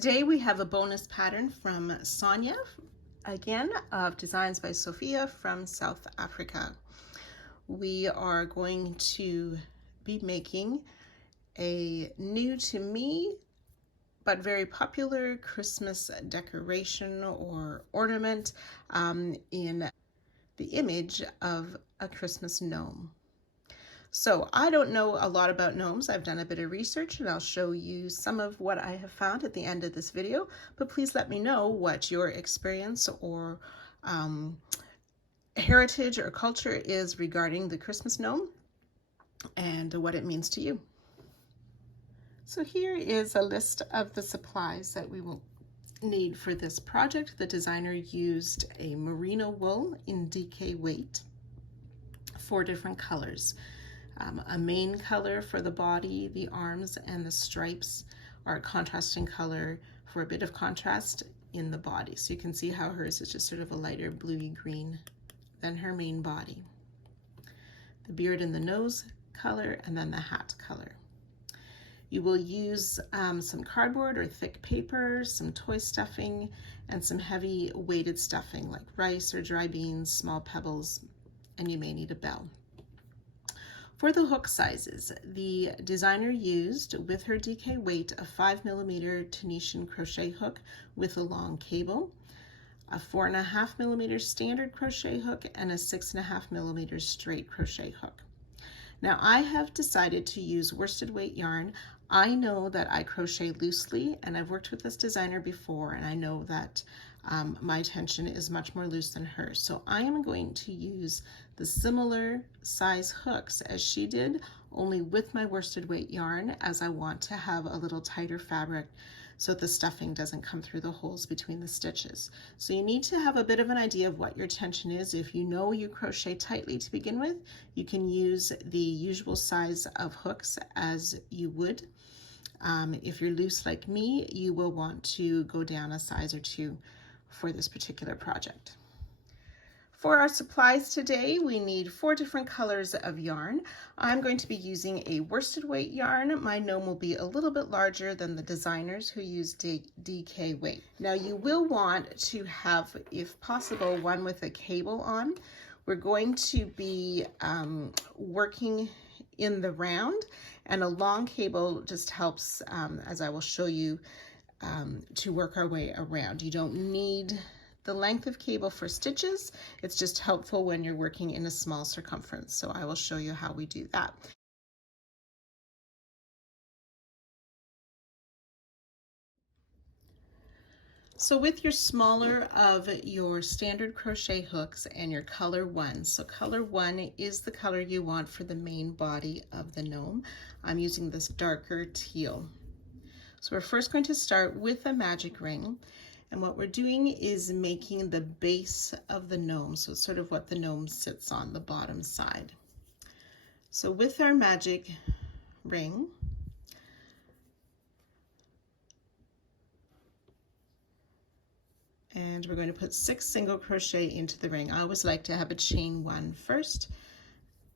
Today we have a bonus pattern from Sonja, again, of Designs by Sofiya from South Africa. We are going to be making a new to me but very popular Christmas decoration or ornament in the image of a Christmas gnome. So I don't know a lot about gnomes. I've done a bit of research and I'll show you some of what I have found at the end of this video, but please let me know what your experience or heritage or culture is regarding the Christmas gnome and what it means to you. So here is a list of the supplies that we will need for this project. The designer used a merino wool in DK weight, 4 different colors. A main color for the body, the arms, and the stripes are a contrasting color for a bit of contrast in the body. So you can see how hers is just sort of a lighter bluey green than her main body. The beard and the nose color, and then the hat color. You will use some cardboard or thick paper, some toy stuffing, and some heavy weighted stuffing like rice or dry beans, small pebbles, and you may need a bell. For the hook sizes, the designer used with her DK weight a 5mm Tunisian crochet hook with a long cable, a 4.5mm standard crochet hook, and a 6.5mm straight crochet hook. Now I have decided to use worsted weight yarn. I know that I crochet loosely and I've worked with this designer before, and I know that my tension is much more loose than hers. So I am going to use the similar size hooks as she did, only with my worsted weight yarn, as I want to have a little tighter fabric so that the stuffing doesn't come through the holes between the stitches. So you need to have a bit of an idea of what your tension is. If you know you crochet tightly to begin with, you can use the usual size of hooks as you would. If you're loose like me, you will want to go down a size or 2 for this particular project. For our supplies today, we need 4 different colors of yarn. I'm going to be using a worsted weight yarn. My gnome will be a little bit larger than the designers who use DK weight. Now you will want to have, if possible, one with a cable on. We're going to be working in the round, and a long cable just helps, as I will show you, to work our way around. You don't need the length of cable for stitches. It's just helpful when you're working in a small circumference. So I will show you how we do that. So with your smaller of your standard crochet hooks and your color 1, so color 1 is the color you want for the main body of the gnome. I'm using this darker teal. So we're first going to start with a magic ring, and what we're doing is making the base of the gnome, so it's sort of what the gnome sits on, the bottom side. So with our magic ring, and we're going to put 6 single crochet into the ring. I always like to have a chain 1 first.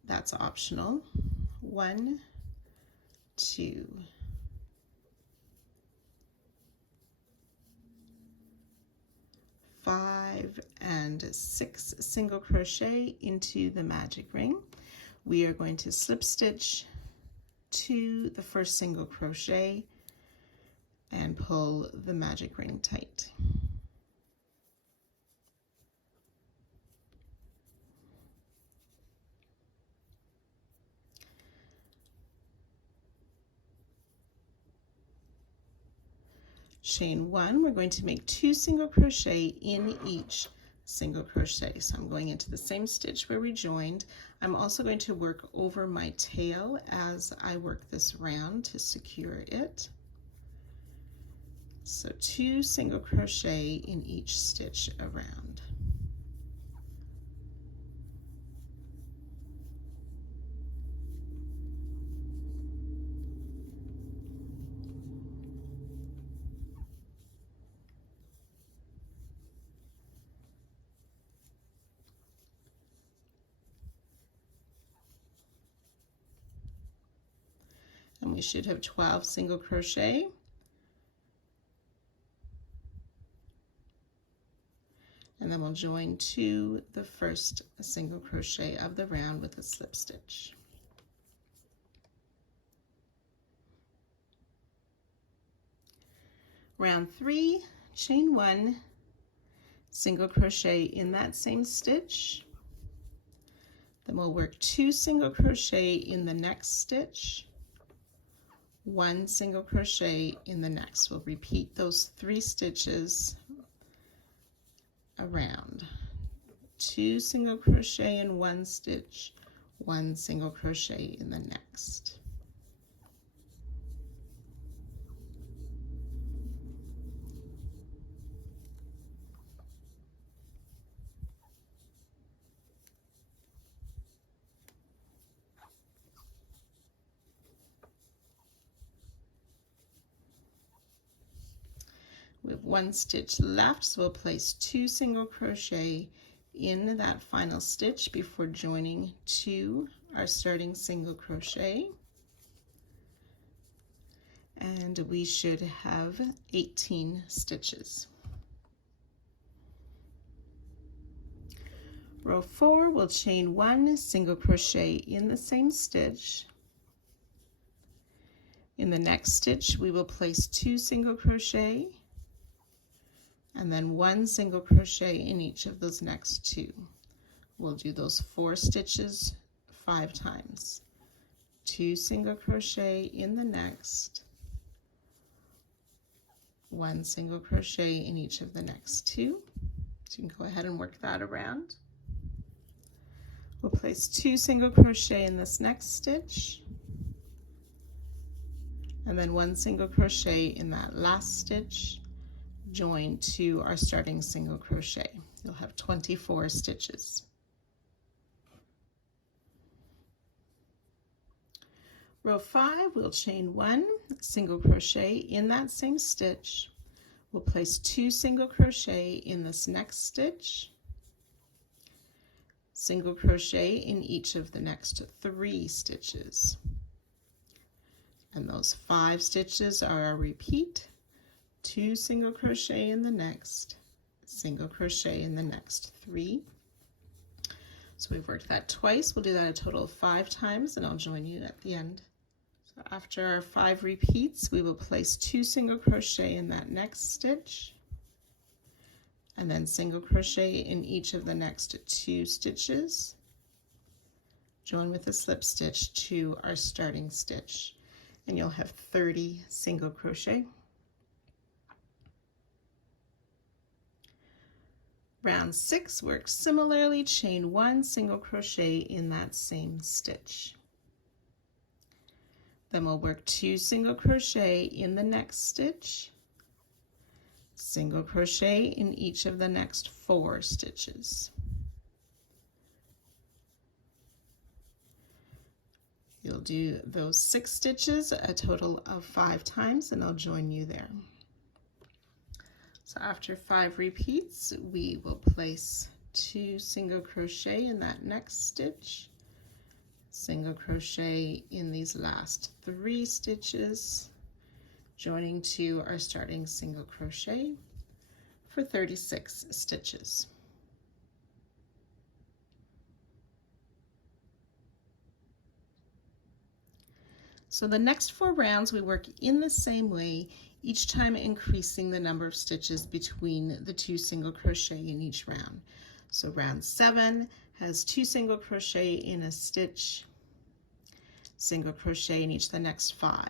That's optional. 1, 2, 5, and 6 single crochet into the magic ring. We are going to slip stitch to the first single crochet and pull the magic ring tight. Chain 1, we're going to make 2 single crochet in each single crochet. So I'm going into the same stitch where we joined. I'm also going to work over my tail as I work this round to secure it. So 2 single crochet in each stitch around. And we should have 12 single crochet. and then we'll join to the first single crochet of the round with a slip stitch. Round 3, chain 1, single crochet in that same stitch. Then we'll work 2 single crochet in the next stitch, 1 single crochet in the next. We'll repeat those 3 stitches around. 2 single crochet in one stitch, 1 single crochet in the next. We have 1 stitch left, so we'll place 2 single crochet in that final stitch before joining to our starting single crochet. And we should have 18 stitches. Row 4, we'll chain 1 single crochet in the same stitch. In the next stitch, we will place 2 single crochet, and then 1 single crochet in each of those next 2. We'll do those 4 stitches 5 times. 2 single crochet in the next, 1 single crochet in each of the next 2. So you can go ahead and work that around. We'll place 2 single crochet in this next stitch, and then 1 single crochet in that last stitch, join to our starting single crochet. You'll have 24 stitches. Row 5, we'll chain 1 single crochet in that same stitch. We'll place 2 single crochet in this next stitch, single crochet in each of the next 3 stitches. And those 5 stitches are a repeat. 2 single crochet in the next, single crochet in the next 3. So we've worked that twice. We'll do that a total of 5 times, and I'll join you at the end. So after our 5 repeats, we will place 2 single crochet in that next stitch, and then single crochet in each of the next 2 stitches. Join with a slip stitch to our starting stitch, and you'll have 30 single crochet. Round 6 works similarly. Chain 1 single crochet in that same stitch. Then we'll work 2 single crochet in the next stitch, single crochet in each of the next 4 stitches. You'll do those 6 stitches a total of 5 times, and I'll join you there. So after 5 repeats, we will place 2 single crochet in that next stitch, single crochet in these last 3 stitches, joining to our starting single crochet for 36 stitches. So the next 4 rounds we work in the same way, each time increasing the number of stitches between the 2 single crochet in each round. So round 7 has 2 single crochet in a stitch, single crochet in each of the next 5.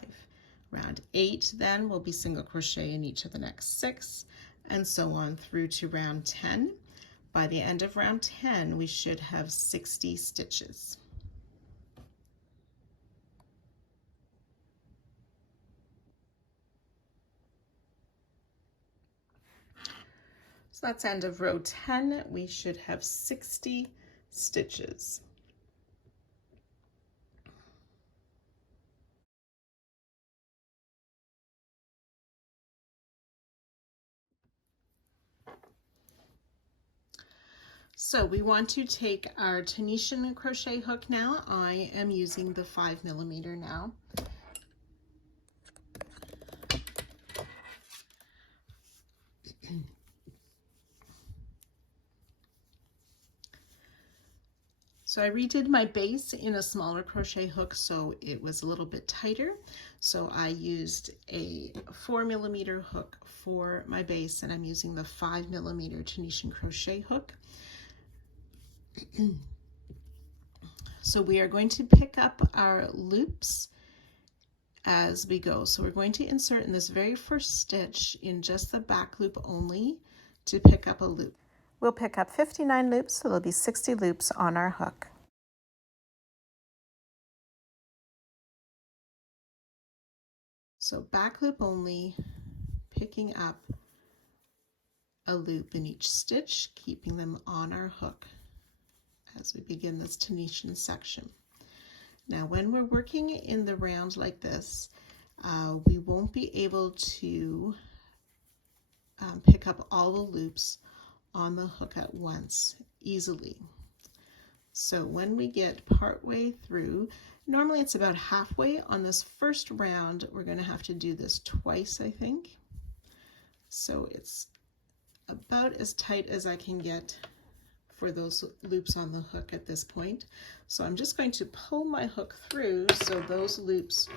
Round 8 then will be single crochet in each of the next 6, and so on through to round 10. By the end of round 10, we should have 60 stitches. So that's end of row 10. We should have 60 stitches. So we want to take our Tunisian crochet hook now. I am using the 5mm now. So I redid my base in a smaller crochet hook, so it was a little bit tighter. So I used a 4mm hook for my base, and I'm using the 5mm Tunisian crochet hook. So we are going to pick up our loops as we go. So we're going to insert in this very first stitch in just the back loop only to pick up a loop. We'll pick up 59 loops, so there'll be 60 loops on our hook. So back loop only, picking up a loop in each stitch, keeping them on our hook as we begin this Tunisian section. Now when we're working in the round like this, we won't be able to pick up all the loops on the hook at once easily. So when we get part way through, normally it's about halfway on this first round, we're going to have to do this twice, I think. So it's about as tight as I can get for those loops on the hook at this point. So I'm just going to pull my hook through so those loops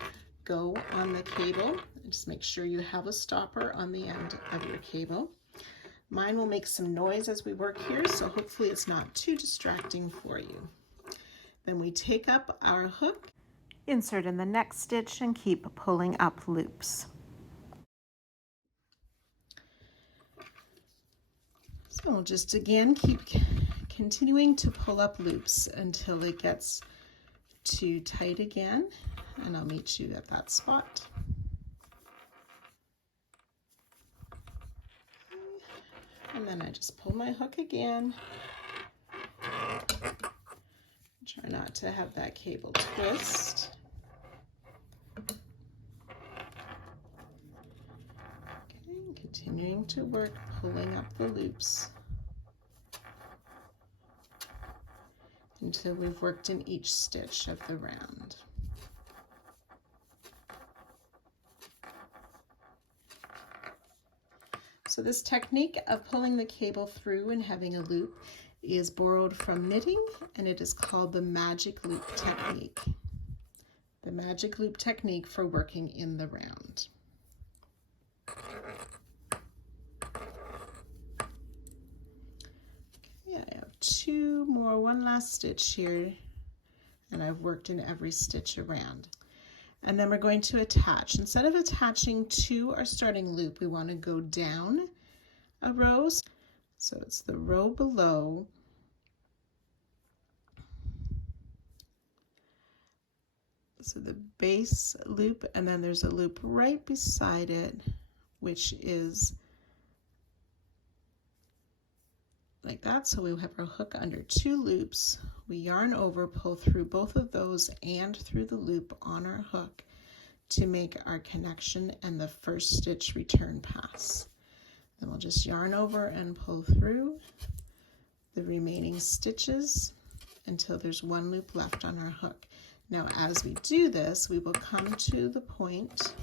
go on the cable. And just make sure you have a stopper on the end of your cable. Mine will make some noise as we work here, so hopefully it's not too distracting for you. Then we take up our hook, insert in the next stitch, and keep pulling up loops. So we'll just again keep continuing to pull up loops until it gets too tight again, and I'll meet you at that spot. And then I just pull my hook again. Try not to have that cable twist. Okay, continuing to work, pulling up the loops until we've worked in each stitch of the round. So this technique of pulling the cable through and having a loop is borrowed from knitting, and it is called the magic loop technique. The magic loop technique for working in the round. Okay, I have one last stitch here, and I've worked in every stitch around. And then we're going to attach. Instead of attaching to our starting loop, we want to go down a row. So it's the row below. So the base loop, and then there's a loop right beside it, which is like that. So we have our hook under 2 loops. We yarn over, pull through both of those and through the loop on our hook to make our connection and the first stitch return pass. Then we'll just yarn over and pull through the remaining stitches until there's 1 loop left on our hook. Now as we do this, we will come to the point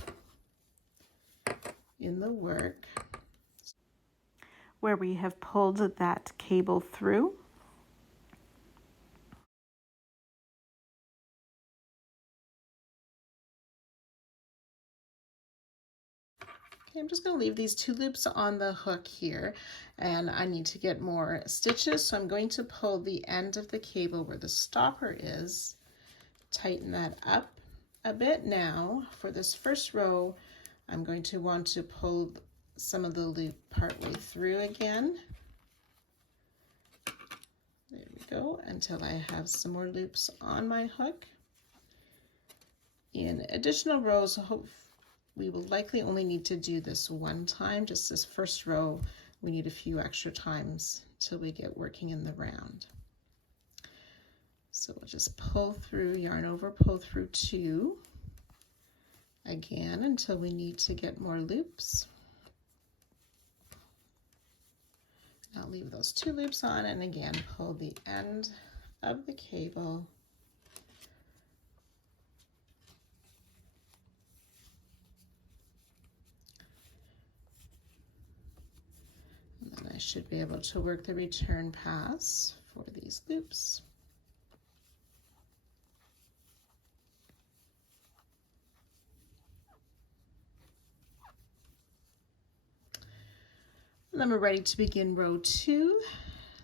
in the work where we have pulled that cable through. Okay, I'm just going to leave these 2 loops on the hook here, and I need to get more stitches, so I'm going to pull the end of the cable where the stopper is, tighten that up a bit. Now for this first row, I'm going to want to pull some of the loop partway through again. There we go, until I have some more loops on my hook. In additional rows, we will likely only need to do this 1 time. Just this first row, we need a few extra times till we get working in the round. So we'll just pull through, yarn over, pull through 2 again until we need to get more loops. I'll leave those 2 loops on, and again pull the end of the cable and then I should be able to work the return pass for these loops. And then we're ready to begin row 2.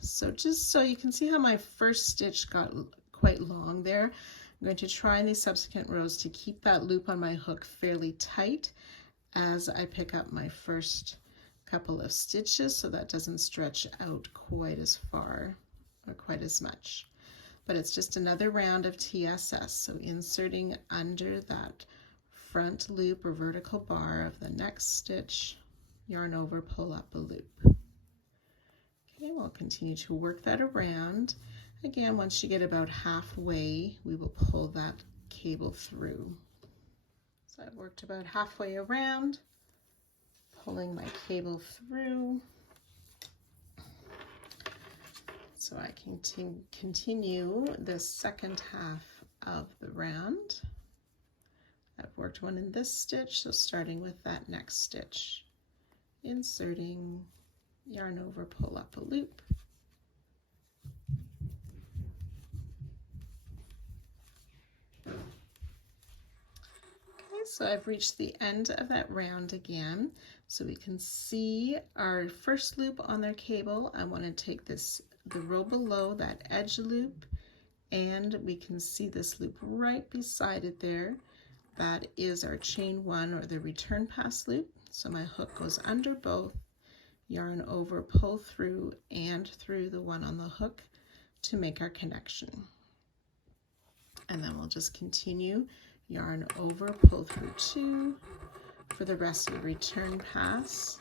So just so you can see how my first stitch got quite long there, I'm going to try in these subsequent rows to keep that loop on my hook fairly tight as I pick up my first couple of stitches, so that doesn't stretch out quite as far or quite as much. But it's just another round of TSS, so inserting under that front loop or vertical bar of the next stitch, yarn over, pull up a loop. Okay, we'll continue to work that around. Again, once you get about halfway, we will pull that cable through. So I've worked about halfway around, pulling my cable through so I can continue the second half of the round. I've worked one in this stitch, so starting with that next stitch, inserting, yarn over, pull up a loop. Okay, so I've reached the end of that round again. So we can see our first loop on their cable. I want to take the row below that edge loop, and we can see this loop right beside it there. That is our chain 1 or the return pass loop. So my hook goes under both, yarn over, pull through and through the one on the hook to make our connection. And then we'll just continue, yarn over, pull through 2 for the rest of the return pass.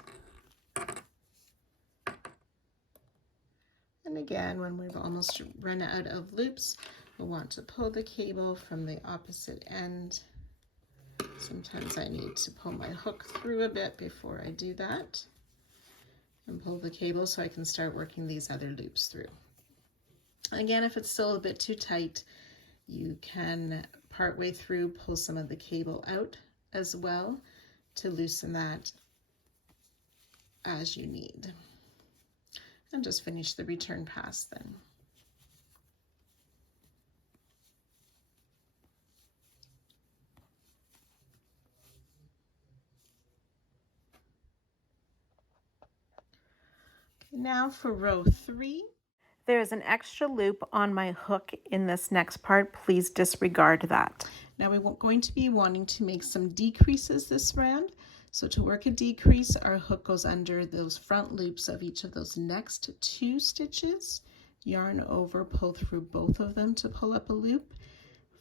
And again, when we've almost run out of loops, we'll want to pull the cable from the opposite end. Sometimes I need to pull my hook through a bit before I do that, and pull the cable so I can start working these other loops through. Again, if it's still a bit too tight, you can partway through pull some of the cable out as well to loosen that as you need. And just finish the return pass then. Now for row 3. There is an extra loop on my hook in this next part. Please disregard that. Now we're going to be wanting to make some decreases this round. So to work a decrease, our hook goes under those front loops of each of those next 2 stitches. Yarn over, pull through both of them to pull up a loop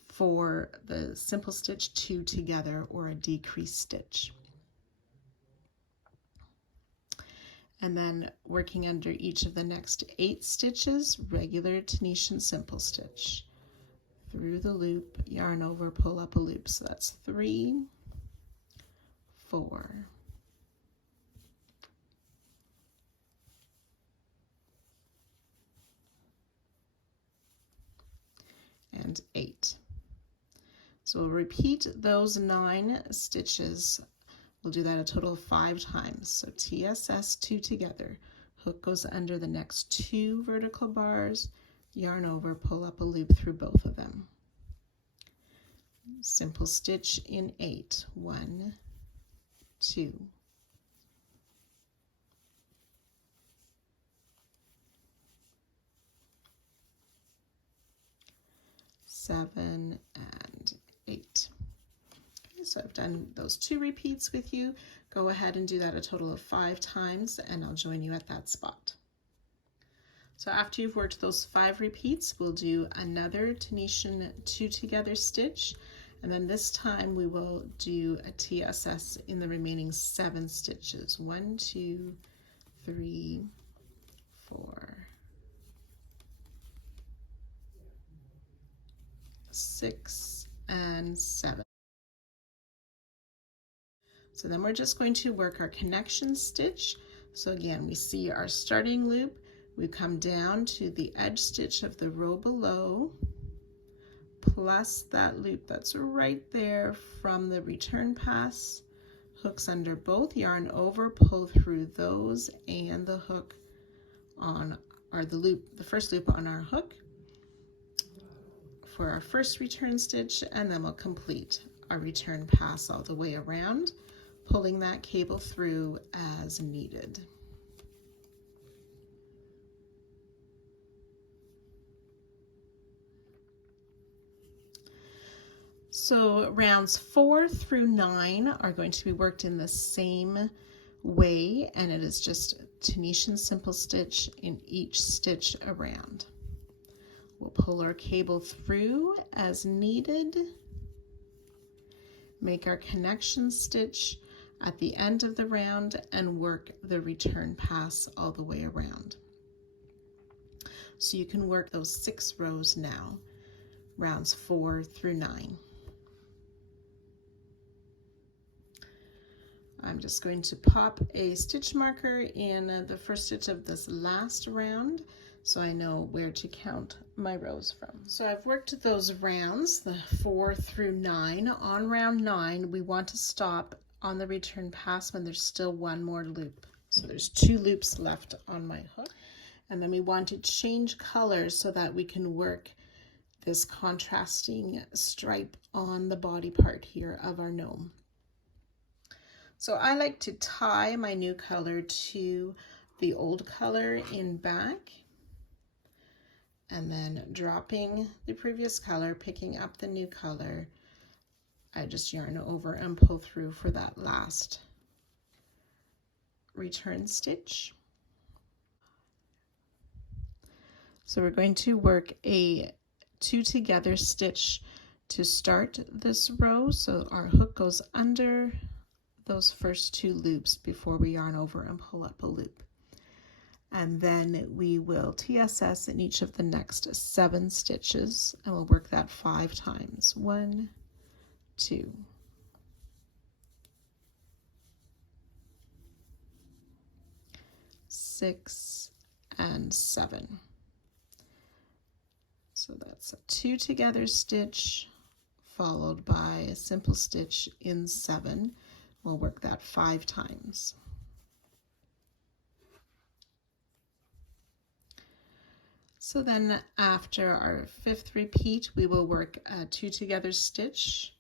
for the simple stitch 2 together, or a decrease stitch. And then working under each of the next 8 stitches, regular Tunisian simple stitch. Through the loop, yarn over, pull up a loop. So that's 3, 4, and 8. So we'll repeat those 9 stitches. We'll do that a total of 5 times. So TSS 2 together, hook goes under the next 2 vertical bars, yarn over, pull up a loop through both of them. Simple stitch in 8, 1, 2, 7, and 8. So I've done those 2 repeats with you. Go ahead and do that a total of 5 times, and I'll join you at that spot. So after you've worked those 5 repeats, we'll do another Tunisian 2 together stitch, and then this time we will do a TSS in the remaining 7 stitches. 1, 2, 3, 4, 6, and 7. So then we're just going to work our connection stitch. So again, we see our starting loop, we come down to the edge stitch of the row below, plus that loop that's right there from the return pass, hooks under both, yarn over, pull through those and the hook on, or the first loop on our hook for our first return stitch, and then we'll complete our return pass all the way around, pulling that cable through as needed. So rounds 4 through 9 are going to be worked in the same way, and it is just Tunisian simple stitch in each stitch around. We'll pull our cable through as needed, make our connection stitch at the end of the round, and work the return pass all the way around. So you can work those 6 rows now, rounds 4 through 9. I'm just going to pop a stitch marker in the first stitch of this last round so I know where to count my rows from. So I've worked those rounds, the 4 through 9. On round 9, we want to stop on the return pass when there's still one more loop. So there's 2 loops left on my hook. And then we want to change colors so that we can work this contrasting stripe on the body part here of our gnome. So I like to tie my new color to the old color in back, and then dropping the previous color, picking up the new color, I just yarn over and pull through for that last return stitch. So we're going to work a 2 together stitch to start this row, so our hook goes under those first 2 loops before we yarn over and pull up a loop. And then we will TSS in each of the next 7 stitches, and we'll work that 5 times. 1, 2, 6, and 7. So that's a 2 together stitch followed by a simple stitch in 7. We'll work that 5 times. So then after our 5th repeat, we will work a 2 together stitch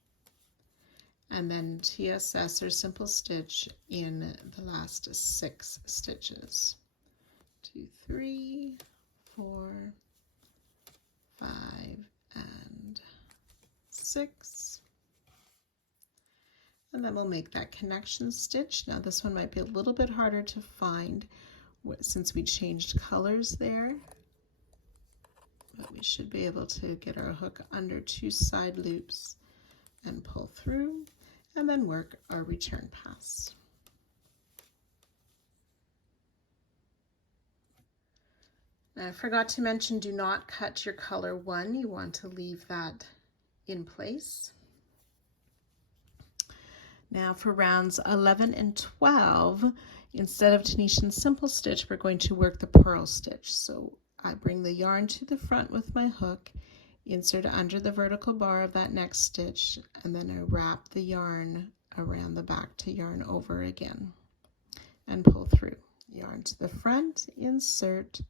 and then TSS or simple stitch in the last 6 stitches. 2, 3, 4, 5, and 6. And then we'll make that connection stitch. Now this one might be a little bit harder to find since we changed colors there, but we should be able to get our hook under 2 side loops and pull through, and then work our return pass. I forgot to mention, do not cut your color 1. You want to leave that in place. Now for rounds 11 and 12, instead of Tunisian simple stitch, we're going to work the purl stitch. So I bring the yarn to the front with my hook, insert under the vertical bar of that next stitch, and then I wrap the yarn around the back to yarn over again and pull through. Yarn to the front, insert,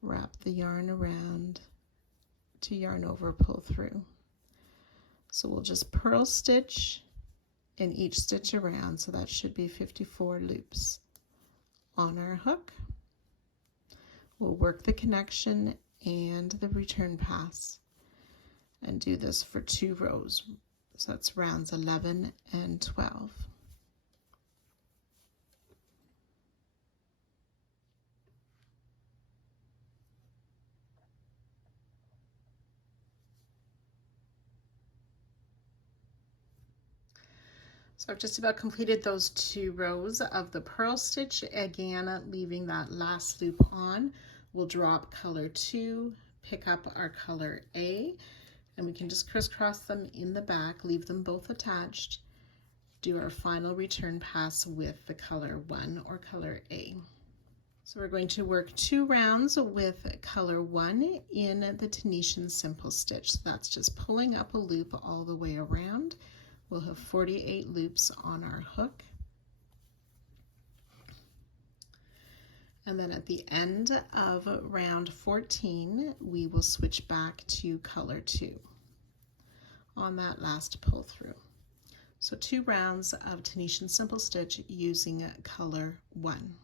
wrap the yarn around to yarn over, pull through. So we'll just purl stitch in each stitch around, so that should be 54 loops on our hook. We'll work the connection and the return pass and do this for 2 rows. So that's rounds 11 and 12. So I've just about completed those 2 rows of the purl stitch, again leaving that last loop on. We'll drop color 2, pick up our color A, and we can just crisscross them in the back, leave them both attached, do our final return pass with the color 1 or color A. So we're going to work 2 rounds with color 1 in the Tunisian simple stitch. So that's just pulling up a loop all the way around. We'll have 48 loops on our hook. And then at the end of round 14, we will switch back to color 2 on that last pull through. So 2 rounds of Tunisian simple stitch using color 1.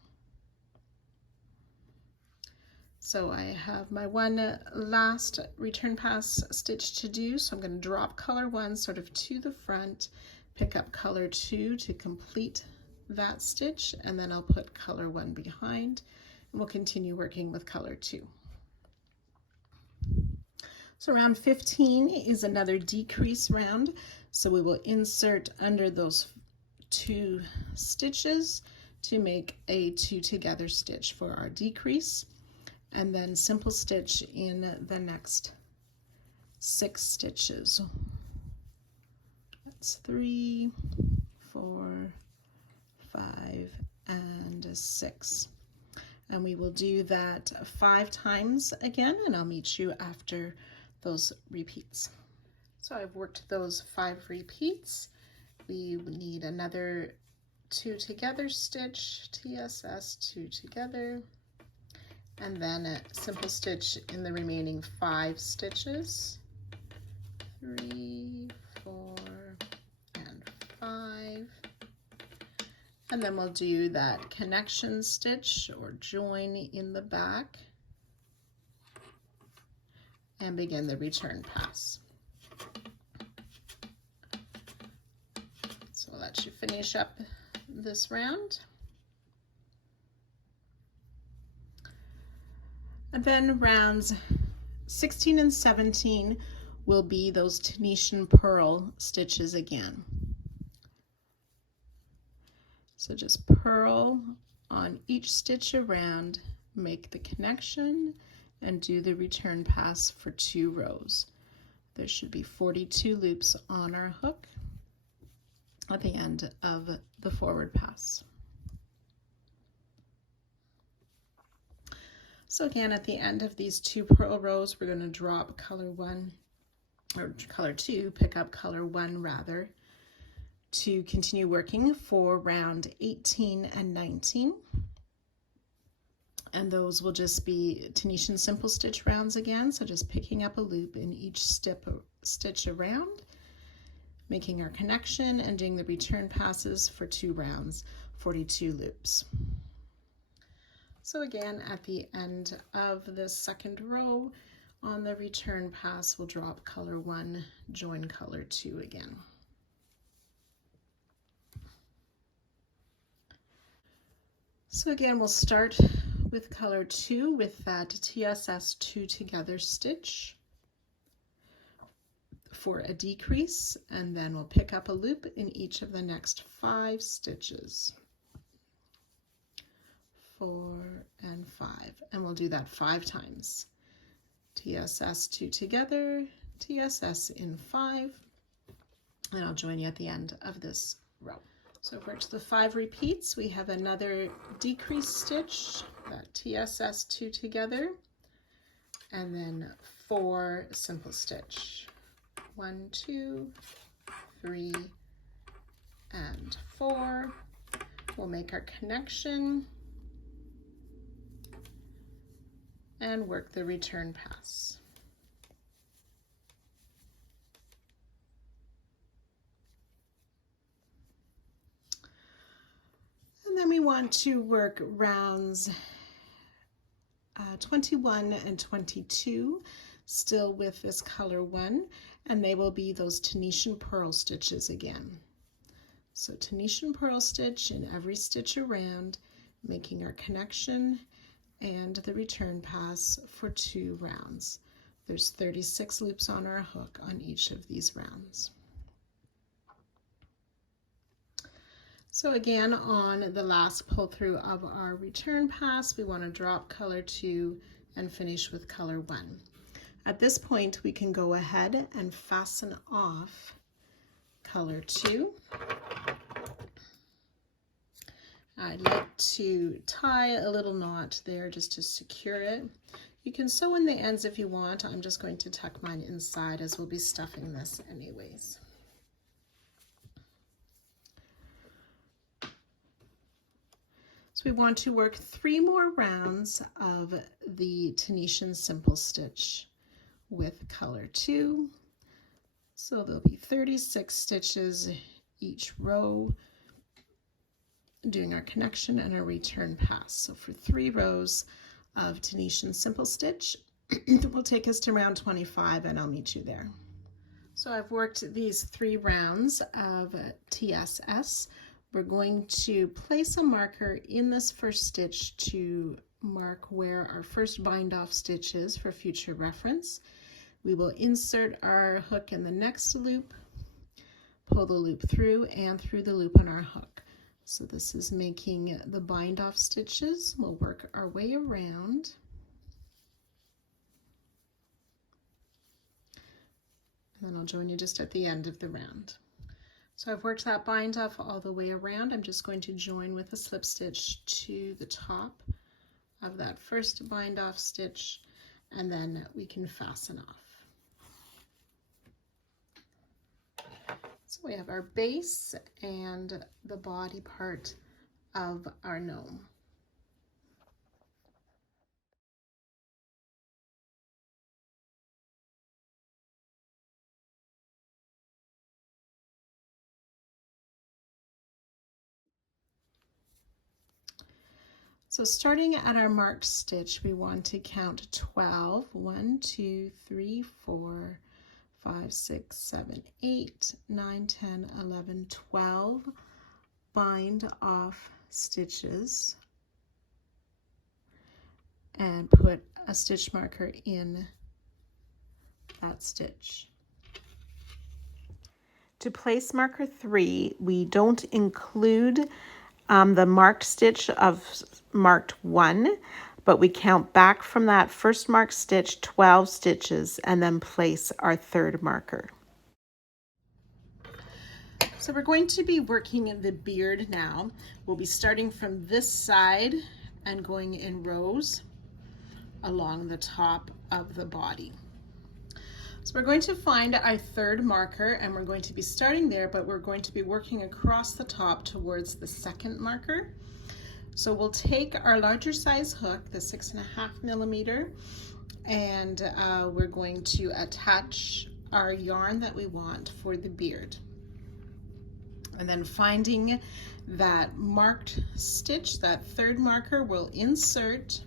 So I have my one last return pass stitch to do, so I'm going to drop color 1 sort of to the front, pick up color 2 to complete that stitch, and then I'll put color 1 behind, and we'll continue working with color 2. So round 15 is another decrease round, so we will insert under those 2 stitches to make a 2 together stitch for our decrease, and then simple stitch in the next 6 stitches. That's 3, 4, 5, and 6. And we will do that 5 times again, and I'll meet you after those repeats. So I've worked those 5 repeats. We need another 2 together stitch, TSS 2 together, and then a simple stitch in the remaining 5 stitches, 3, 4, and 5. And then we'll do that connection stitch or join in the back and begin the return pass. So I'll let you finish up this round. And then rounds 16 and 17 will be those Tunisian purl stitches again. So just purl on each stitch around, make the connection, and do the return pass for 2 rows. There should be 42 loops on our hook at the end of the forward pass. So again, at the end of these 2 purl rows, we're going to drop color 1 or color 2, pick up color 1 rather, to continue working for round 18 and 19. And those will just be Tunisian simple stitch rounds again, so just picking up a loop in each stitch around, making our connection and doing the return passes for 2 rounds, 42 loops. So again, at the end of the second row on the return pass, we'll drop color 1, join color 2 again. So again, we'll start with color 2 with that TSS 2 together stitch for a decrease, and then we'll pick up a loop in each of the next 5 stitches. 4 and 5, and we'll do that 5 times. TSS 2 together, TSS in 5, and I'll join you at the end of this row. So I've worked the 5 repeats. We have another decrease stitch, that TSS 2 together, and then 4 simple stitch. 1, 2, 3, and 4. We'll make our connection and work the return pass. And then we want to work rounds 21 and 22, still with this color 1, and they will be those Tunisian purl stitches again. So Tunisian purl stitch in every stitch around, making our connection and the return pass for 2 rounds. There's 36 loops on our hook on each of these rounds. So again, on the last pull through of our return pass, we want to drop color 2 and finish with color 1. At this point, we can go ahead and fasten off color 2. I'd like to tie a little knot there just to secure it. You can sew in the ends if you want. I'm just going to tuck mine inside as we'll be stuffing this anyways. So we want to work 3 more rounds of the Tunisian simple stitch with color 2. So there'll be 36 stitches each row, doing our connection and our return pass. So for 3 rows, of Tunisian simple stitch. It will take us to round 25 and I'll meet you there. So I've worked these 3 rounds of TSS. We're going to place a marker in this first stitch to mark where our first bind off stitch is for future reference. We will insert our hook in the next loop, pull the loop through and through the loop on our hook. So this is making the bind off stitches. We'll work our way around. And then I'll join you just at the end of the round. So I've worked that bind off all the way around. I'm just going to join with a slip stitch to the top of that first bind off stitch, and then we can fasten off. So we have our base and the body part of our gnome. So starting at our marked stitch, we want to count 12. 1, 2, 3, 4, 5, 6, 7, 8, 9, 10, 11, 12 bind off stitches and put a stitch marker in that stitch. To place marker 3, we don't include the marked stitch of marked 1, but we count back from that first marked stitch 12 stitches and then place our third marker. So we're going to be working in the beard now. We'll be starting from this side and going in rows along the top of the body. So we're going to find our third marker and we're going to be starting there, but we're going to be working across the top towards the second marker. So we'll take our larger size hook, the 6.5 millimeter, and we're going to attach our yarn that we want for the beard. And then finding that marked stitch, that third marker, we'll insert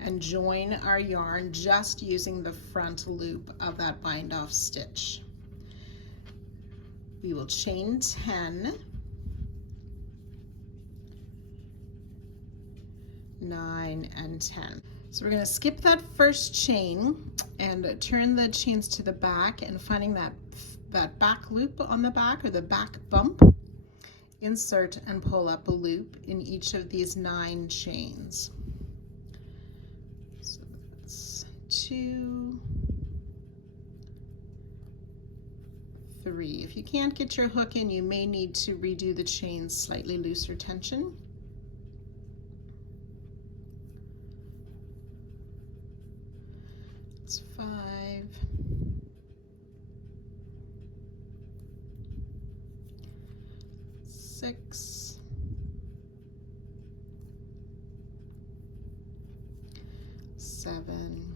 and join our yarn just using the front loop of that bind off stitch. We will chain 10, 9, and 10. So we're going to skip that first chain and turn the chains to the back, and finding that back loop on the back, or the back bump, insert and pull up a loop in each of these 9 chains. So that's 2, 3. If you can't get your hook in, you may need to redo the chains slightly looser tension. It's 5, 6, 7,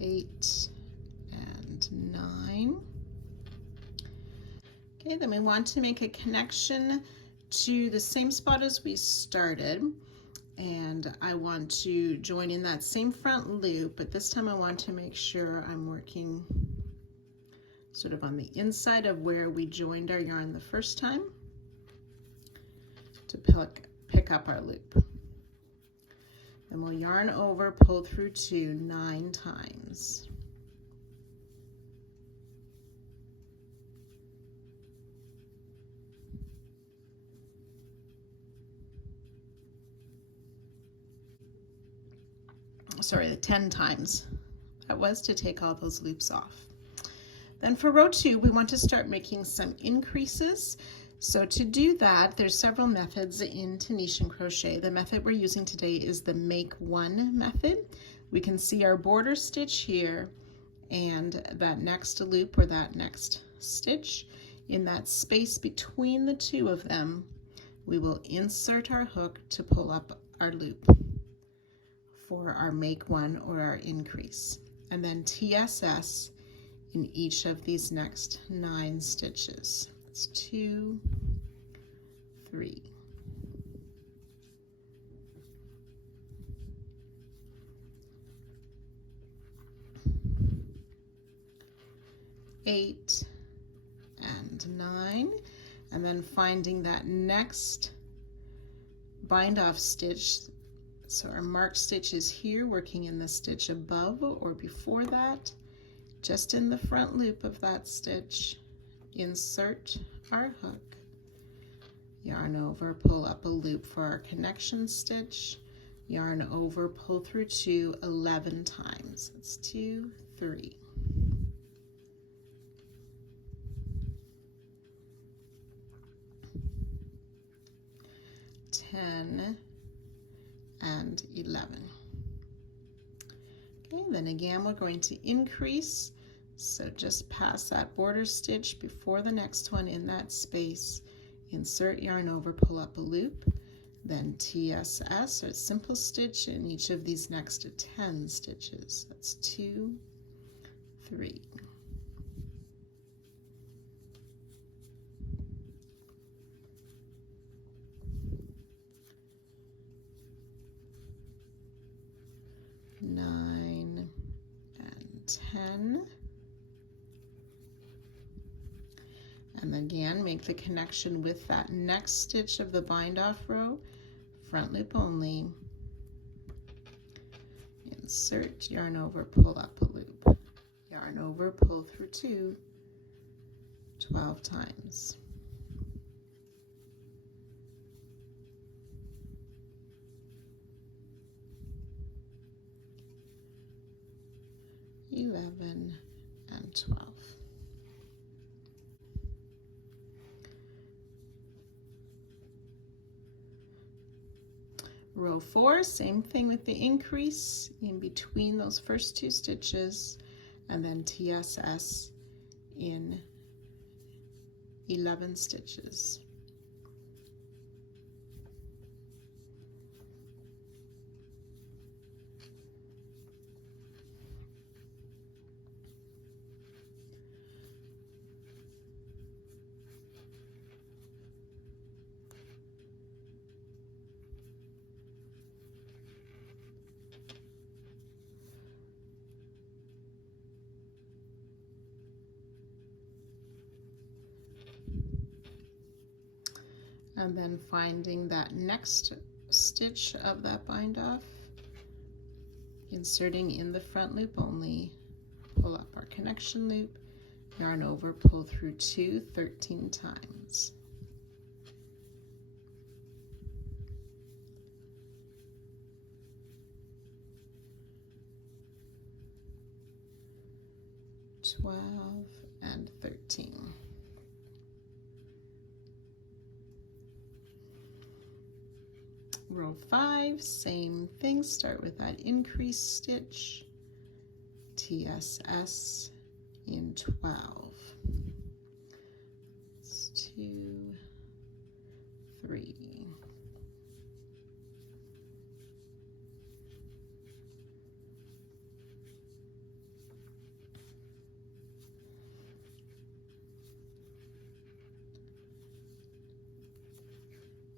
8, and 9. Okay, then we want to make a connection to the same spot as we started, and I want to join in that same front loop, but this time I want to make sure I'm working sort of on the inside of where we joined our yarn the first time to pick up our loop. Then we'll yarn over, pull through 2 9 times. Sorry, 10 times. That was to take all those loops off. Then for row 2, we want to start making some increases. So to do that, there's several methods in Tunisian crochet. The method we're using today is the make 1 method. We can see our border stitch here and that next loop or that next stitch. In that space between the 2 of them, we will insert our hook to pull up our loop for our make 1 or our increase, and then TSS in each of these next 9 stitches. It's 2, 3. Eight and 9, and then finding that next bind off stitch. So our marked stitch is here, working in the stitch above or before that, just in the front loop of that stitch. Insert our hook, yarn over, pull up a loop for our connection stitch, yarn over, pull through 2 11 times. It's 2, 3. 10 and 11. Okay, then again we're going to increase, so just pass that border stitch before the next one in that space, insert yarn over, pull up a loop, then TSS or simple stitch in each of these next 10 stitches. That's 2, 3. 9 and 10, and again make the connection with that next stitch of the bind off row, front loop only, insert yarn over, pull up a loop, yarn over, pull through 2 12 times. 11 and 12. Row 4, same thing with the increase in between those first 2 stitches, and then TSS in 11 stitches. And then finding that next stitch of that bind off, inserting in the front loop only, pull up our connection loop, yarn over, pull through 2 13 times. And 13. Row 5, same thing, start with that increase stitch, TSS in 12. It's 2, 3.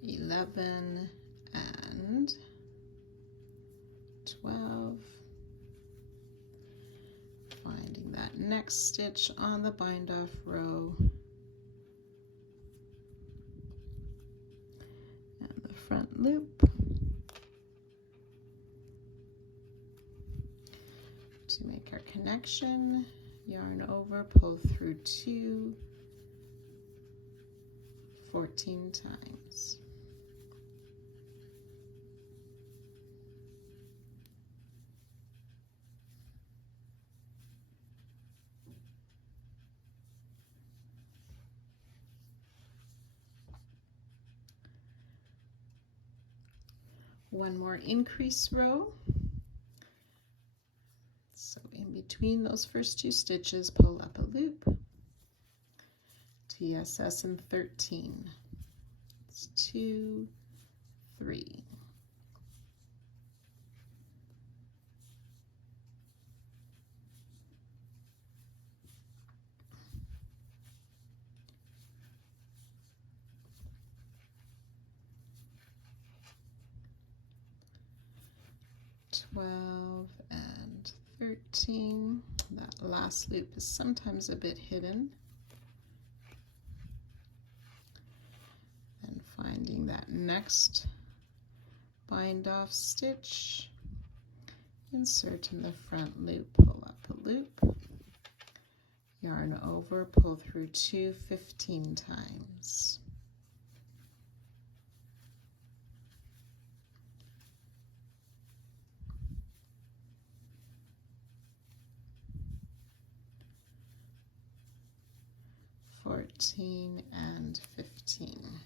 11 and 12, finding that next stitch on the bind off row and the front loop to make our connection, yarn over, pull through 2 14 times. One more increase row. So in between those first 2 stitches, pull up a loop, TSS in 13. It's 2, 3. 13. That last loop is sometimes a bit hidden. And finding that next bind off stitch, insert in the front loop, pull up a loop, yarn over, pull through 2 15 times. And 15.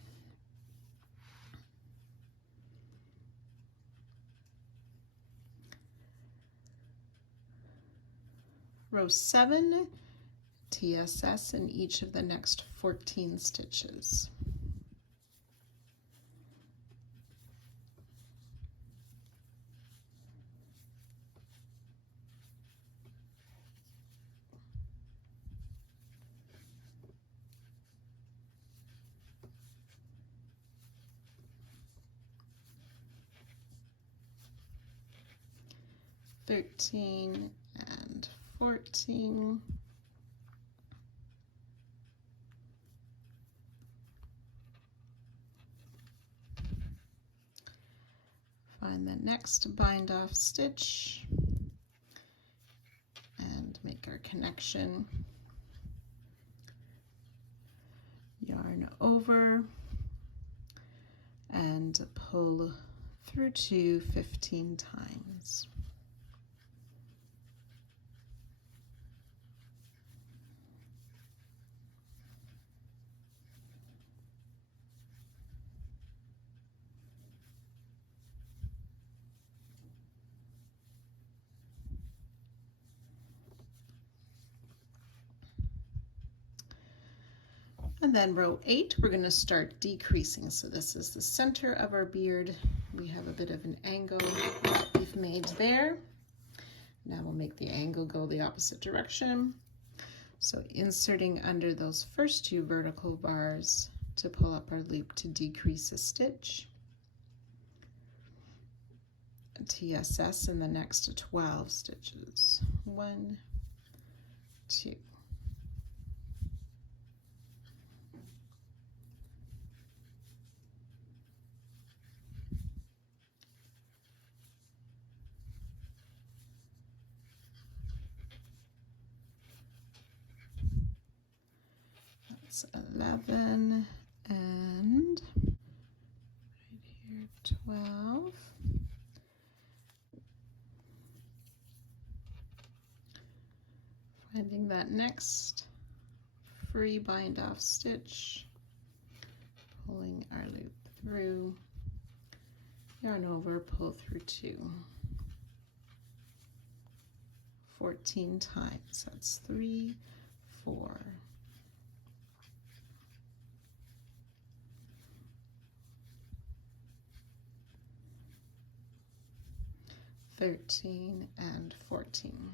Row 7, TSS in each of the next 14 stitches. And 14. Find the next bind off stitch and make our connection. Yarn over and pull through 2 15 times. And then row 8, we're going to start decreasing. So this is the center of our beard. We have a bit of an angle that we've made there. Now we'll make the angle go the opposite direction. So inserting under those first 2 vertical bars to pull up our loop to decrease a stitch. TSS in the next 12 stitches. 1, 2. That's 11 and right here 12. Finding that next free bind off stitch, pulling our loop through, yarn over, pull through 2. 14 times. That's 3, 4. 13 and 14.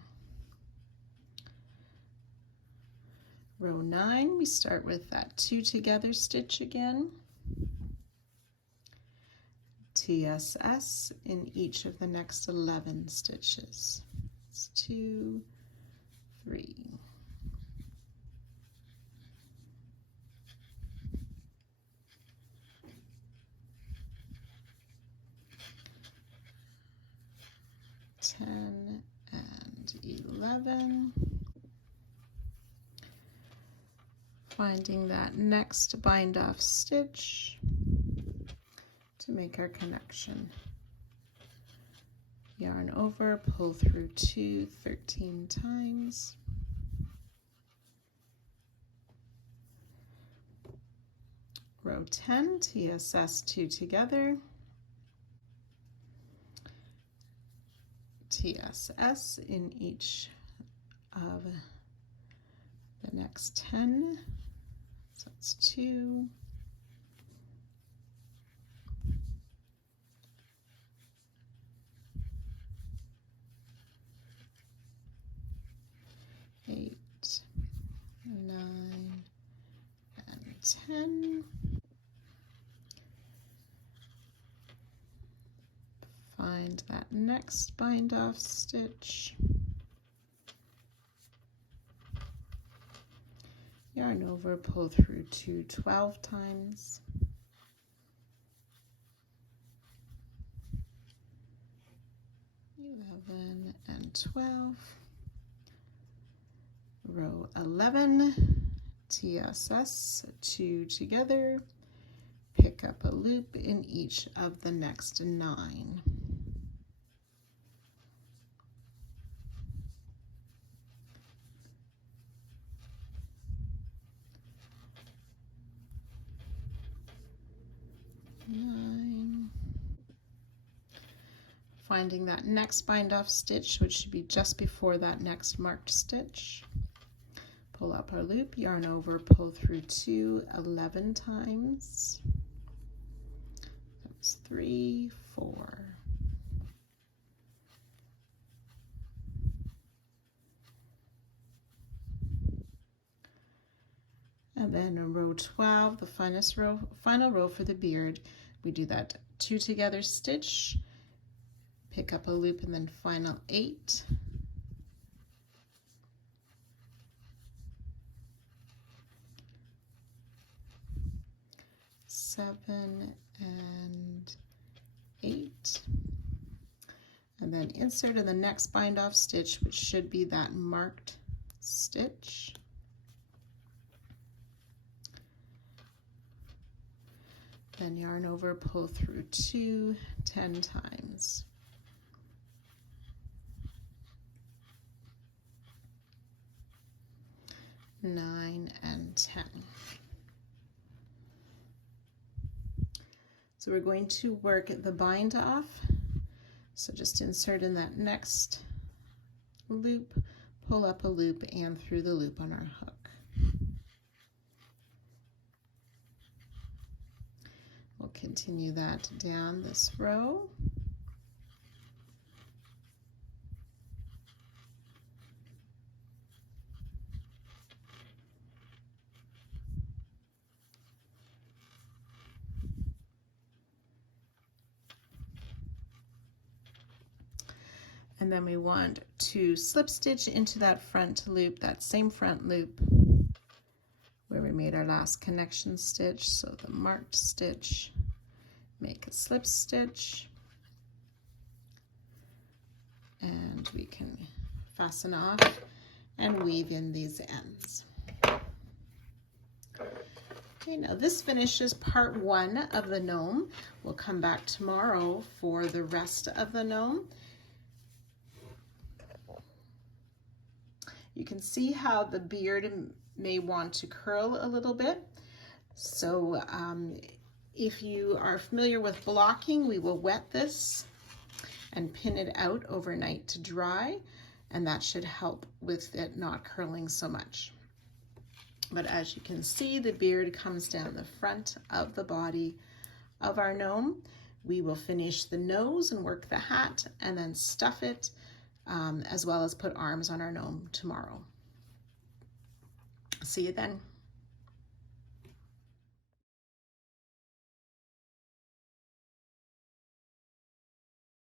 Row 9, we start with that 2 together stitch again. TSS in each of the next 11 stitches. It's 2, 3. 10 and 11. Finding that next bind off stitch to make our connection. Yarn over, pull through 2 13 times. Row 10, TSS 2 together. TSS in each of the next 10, so that's 2, 8, 9, and 10. Find that next bind off stitch, yarn over, pull through 2 12 times. And 12, row 11, TSS 2 together, pick up a loop in each of the next 9. Finding that next bind off stitch, which should be just before that next marked stitch. Pull up our loop, yarn over, pull through 2 11 times. That's 3, 4. And then in row 12, the final row for the beard, we do that 2 together stitch, pick up a loop, and then final 8. Seven and 8. And then insert in the next bind off stitch, which should be that marked stitch. Then yarn over, pull through 2 10 times. Nine and 10. So we're going to work the bind off. So just insert in that next loop, pull up a loop and through the loop on our hook. We'll continue that down this row. And then we want to slip stitch into that front loop, that same front loop where we made our last connection stitch. So the marked stitch, make a slip stitch, and we can fasten off and weave in these ends. Okay, now this finishes part 1 of the gnome. We'll come back tomorrow for the rest of the gnome. You can see how the beard may want to curl a little bit. So if you are familiar with blocking, we will wet this and pin it out overnight to dry, and that should help with it not curling so much. But as you can see, the beard comes down the front of the body of our gnome. We will finish the nose and work the hat and then stuff it, as well as put arms on our gnome tomorrow. See you then.